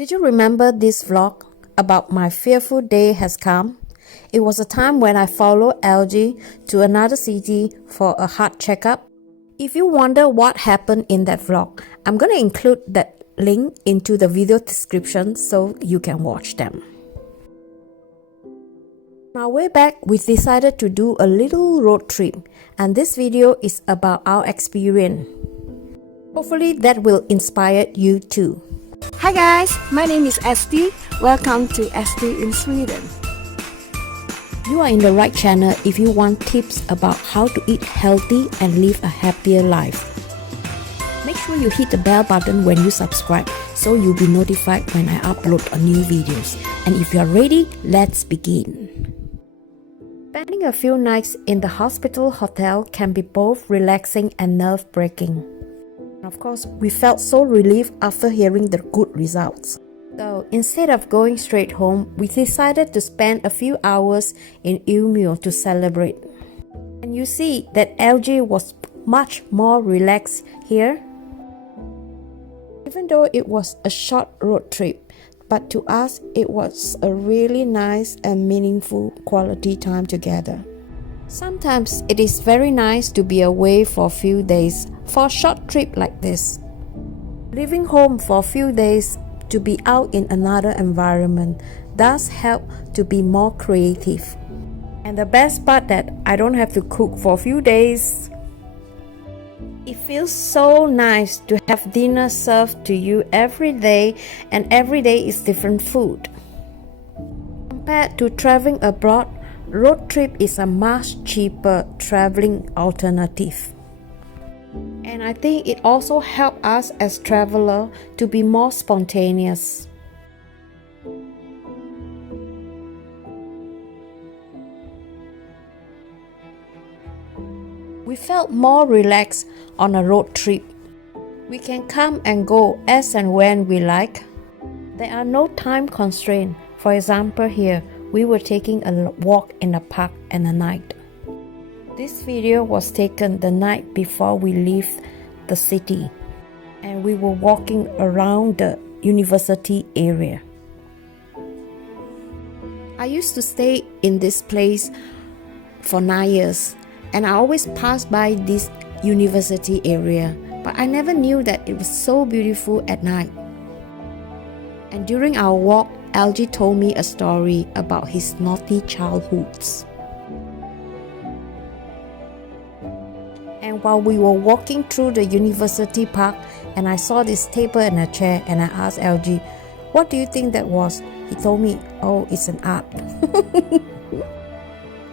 Did you remember this vlog about my fearful day has come? It was a time when I followed LG to another city for a heart checkup. If you wonder what happened in that vlog, I'm going to include that link into the video description so you can watch them. On our way back, we decided to do a little road trip, and this video is about our experience. Hopefully that will inspire you too. Hi guys, my name is Esti. Welcome to Esti in Sweden. You are in the right channel if you want tips about how to eat healthy and live a happier life. Make sure you hit the bell button when you subscribe so you'll be notified when I upload a new videos. And if you are ready, let's begin. Spending a few nights in the hospital hotel can be both relaxing and nerve-wracking. Of course, we felt so relieved after hearing the good results. So instead of going straight home, we decided to spend a few hours in Umeå to celebrate. And you see that LG was much more relaxed here. Even though it was a short road trip, but to us it was a really nice and meaningful quality time together. Sometimes it is very nice to be away for a few days for a short trip like this. Leaving home for a few days to be out in another environment does help to be more creative. And the best part that I don't have to cook for a few days. It feels so nice to have dinner served to you every day, and every day is different food. Compared to traveling abroad, road trip is a much cheaper traveling alternative. And I think it also helps us as travelers to be more spontaneous. We felt more relaxed on a road trip. We can come and go as and when we like. There are no time constraints. For example, here we were taking a walk in the park at night. This video was taken the night before we left the city, and we were walking around the university area. I used to stay in this place for 9 years, and I always passed by this university area, but I never knew that it was so beautiful at night. And during our walk, LG told me a story about his naughty childhoods. And while we were walking through the university park, and I saw this table and a chair, and I asked LG, "What do you think that was?" He told me, "Oh, it's an art."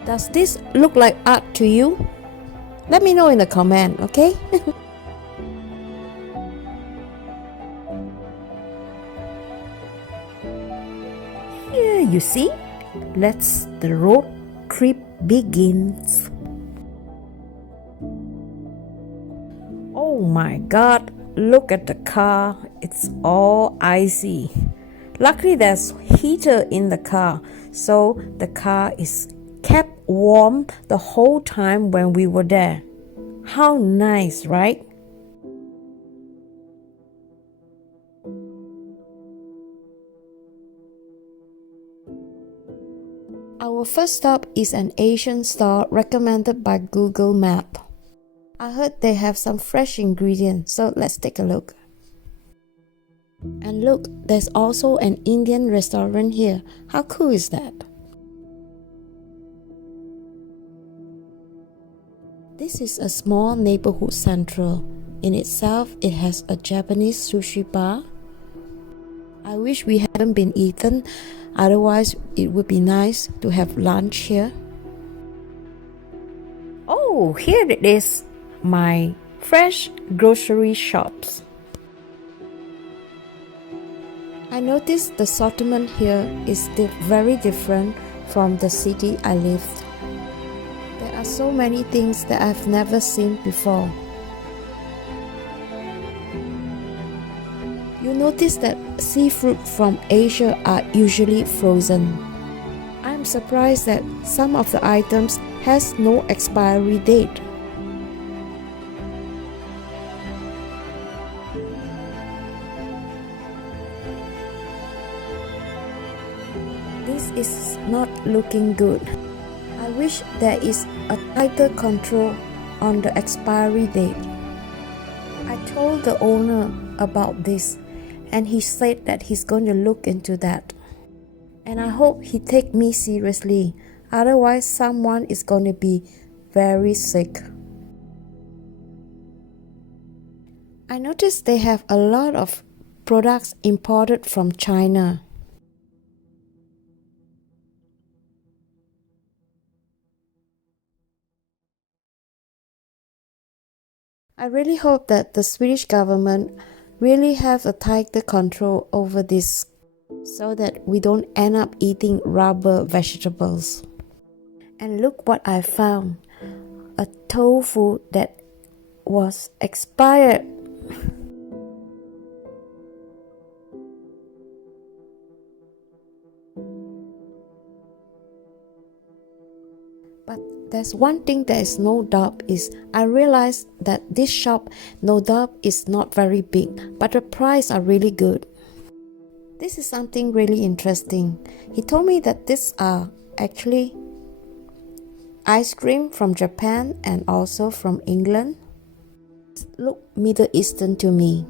Does this look like art to you? Let me know in the comment, okay? Here you see, let's the road trip begins. Oh my God, look at the car, it's all icy. Luckily there's heater in the car, so the car is kept warm the whole time when we were there. How nice, right? Our first stop is an Asian store recommended by Google Maps. I heard they have some fresh ingredients, so let's take a look. And look, there's also an Indian restaurant here. How cool is that? This is a small neighborhood central. In itself, it has a Japanese sushi bar. I wish we hadn't been eaten, otherwise it would be nice to have lunch here. Oh, here it is, my fresh grocery shops. I noticed the assortment here is very different from the city I lived. There are so many things that I've never seen before. You notice that seafood from Asia are usually frozen. I'm surprised that some of the items has no expiry date. This is not looking good. I wish there is a tighter control on the expiry date. I told the owner about this and he said that he's going to look into that. And I hope he take me seriously, otherwise someone is going to be very sick. I noticed they have a lot of products imported from China. I really hope that the Swedish government really have a tighter control over this so that we don't end up eating rubber vegetables. And look what I found, a tofu that was expired. But there's one thing that is no doubt is I realized that this shop no doubt is not very big, but the price are really good. This is something really interesting. He told me that these are actually ice cream from Japan and also from England. Look Middle Eastern to me.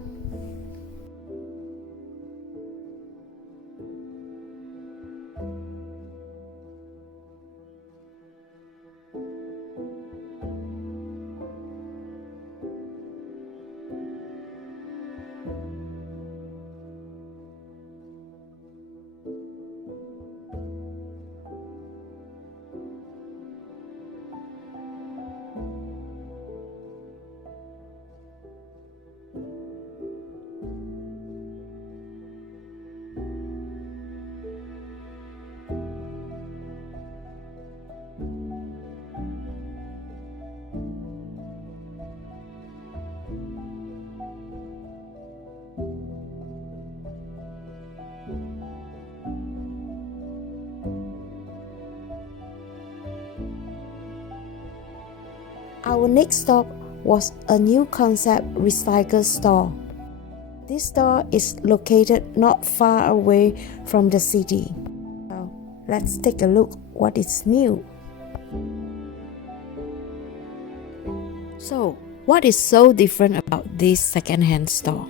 Our next stop was a new concept recycle store. This store is located not far away from the city. So let's take a look what is new. So what is so different about this second-hand store?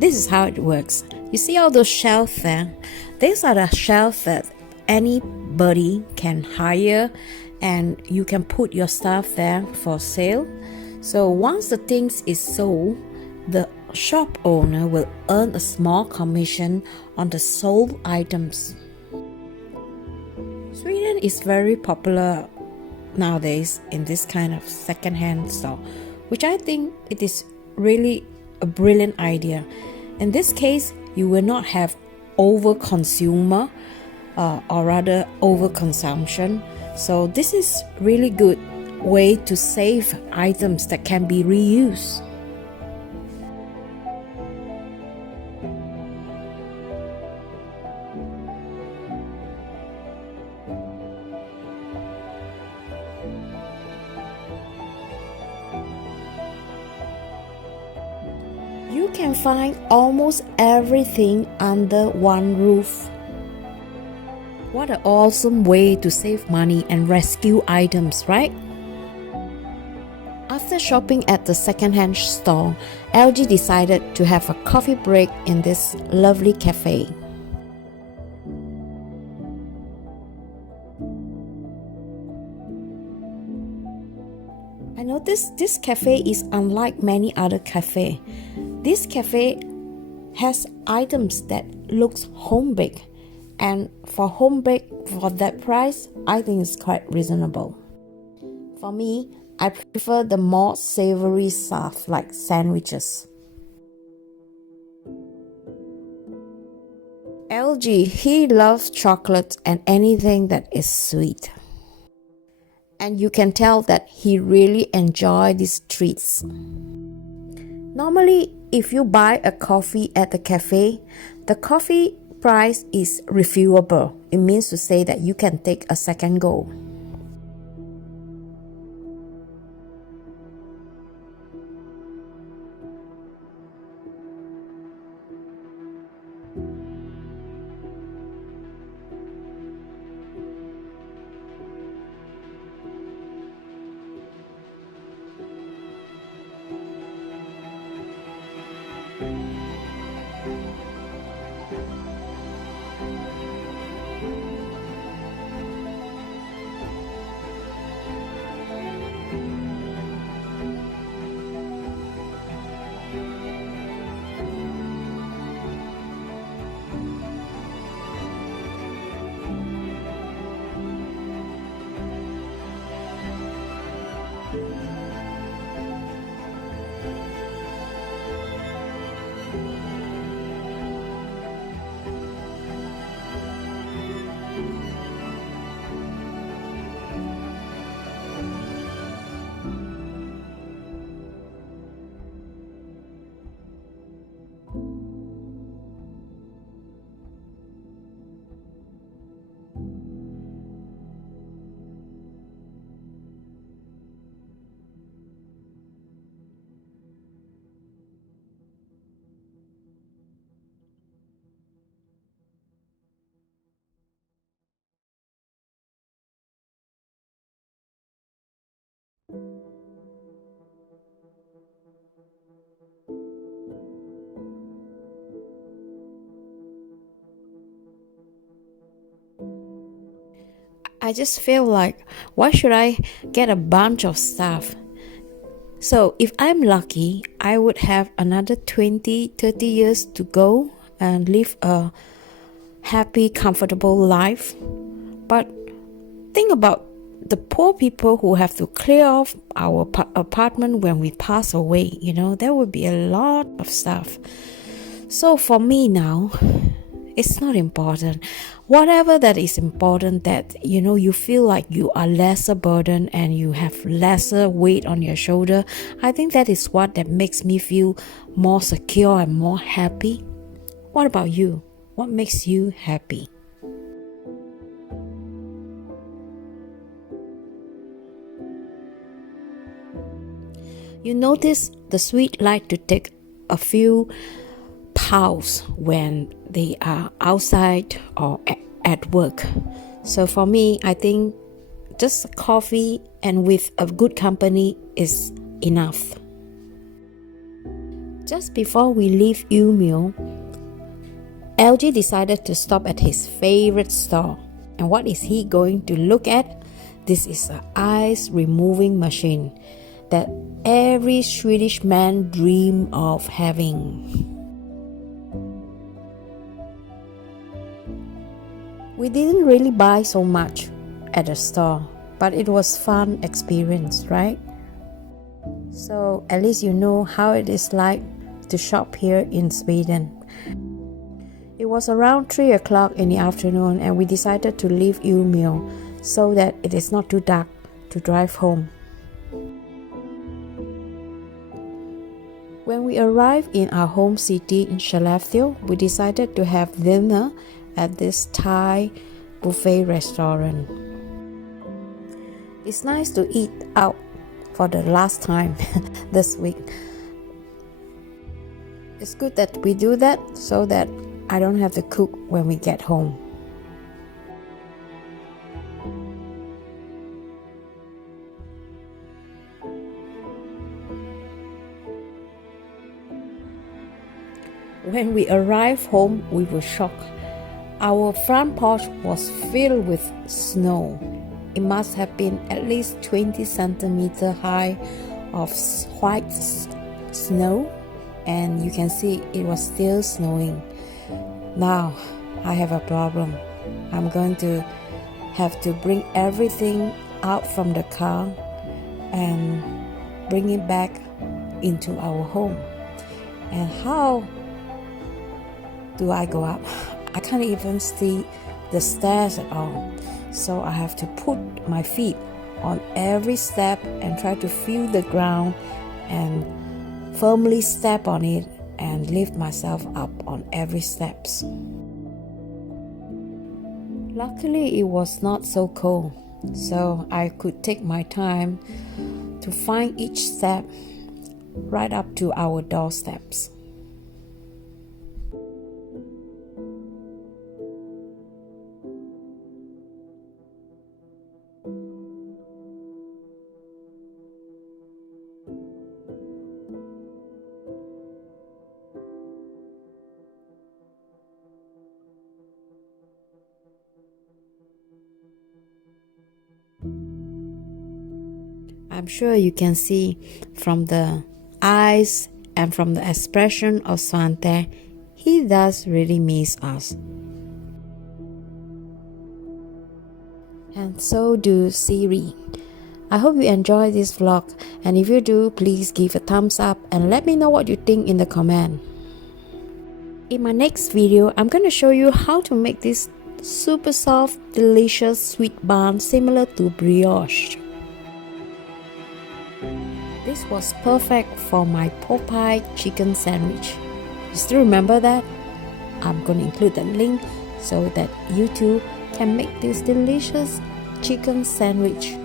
This is how it works. You see all those shelves there? These are the shelves that anybody can hire and you can put your stuff there for sale. So once the things is sold, the shop owner will earn a small commission on the sold items. Sweden is very popular nowadays in this kind of second-hand store, which I think it is really a brilliant idea. In this case, you will not have over-consumer or rather overconsumption. So this is really good way to save items that can be reused. You can find almost everything under one roof. What an awesome way to save money and rescue items, right? After shopping at the second-hand store, LG decided to have a coffee break in this lovely cafe. I noticed this cafe is unlike many other cafes. This cafe has items that looks home-baked. And for home bake, for that price, I think it's quite reasonable. For me, I prefer the more savory stuff like sandwiches. LG, he loves chocolate and anything that is sweet. And you can tell that he really enjoys these treats. Normally, if you buy a coffee at the cafe, the coffee price is refillable. It means to say that you can take a second go. I just feel like, why should I get a bunch of stuff? So if I'm lucky, I would have another 20, 30 years to go and live a happy, comfortable life. But think about the poor people who have to clear off our apartment when we pass away. There would be a lot of stuff. So for me now, it's not important. Whatever that is important, that you feel like you are lesser burden and you have lesser weight on your shoulder, I think that is what that makes me feel more secure and more happy. What about you? What makes you happy? You notice the sweet like to take a few pause when they are outside or at work. So for me, I think just coffee and with a good company is enough. Just before we leave Umeo, LG decided to stop at his favorite store. And what is he going to look at? This is an ice removing machine that every Swedish man dreams of having. We didn't really buy so much at the store, but it was fun experience, right? So at least you know how it is like to shop here in Sweden. It was around 3 o'clock in the afternoon and we decided to leave Umeå so that it is not too dark to drive home. When we arrived in our home city in Skellefteå, we decided to have dinner at this Thai buffet restaurant. It's nice to eat out for the last time this week. It's good that we do that so that I don't have to cook when we get home. When we arrived home, we were shocked. Our front porch was filled with snow. It must have been at least 20 centimeters high of white snow, and you can see it was still snowing. Now I have a problem. I'm going to have to bring everything out from the car and bring it back into our home. And how do I go up? I can't even see the stairs at all. So I have to put my feet on every step and try to feel the ground and firmly step on it and lift myself up on every steps. Luckily, it was not so cold, so I could take my time to find each step right up to our doorsteps. I'm sure you can see from the eyes and from the expression of Svante, he does really miss us. And so do Siri. I hope you enjoy this vlog, and if you do, please give a thumbs up and let me know what you think in the comment. In my next video, I'm going to show you how to make this super soft, delicious sweet bun similar to brioche. This was perfect for my Popeye chicken sandwich. You still remember that? I'm going to include the link so that you too can make this delicious chicken sandwich.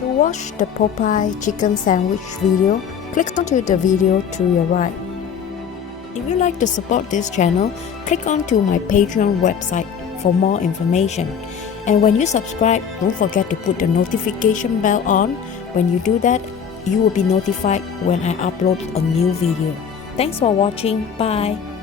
To watch the Popeye chicken sandwich video, click onto the video to your right. If you like to support this channel, click onto my Patreon website for more information. And when you subscribe, don't forget to put the notification bell on. When you do that, you will be notified when I upload a new video. Thanks for watching. Bye.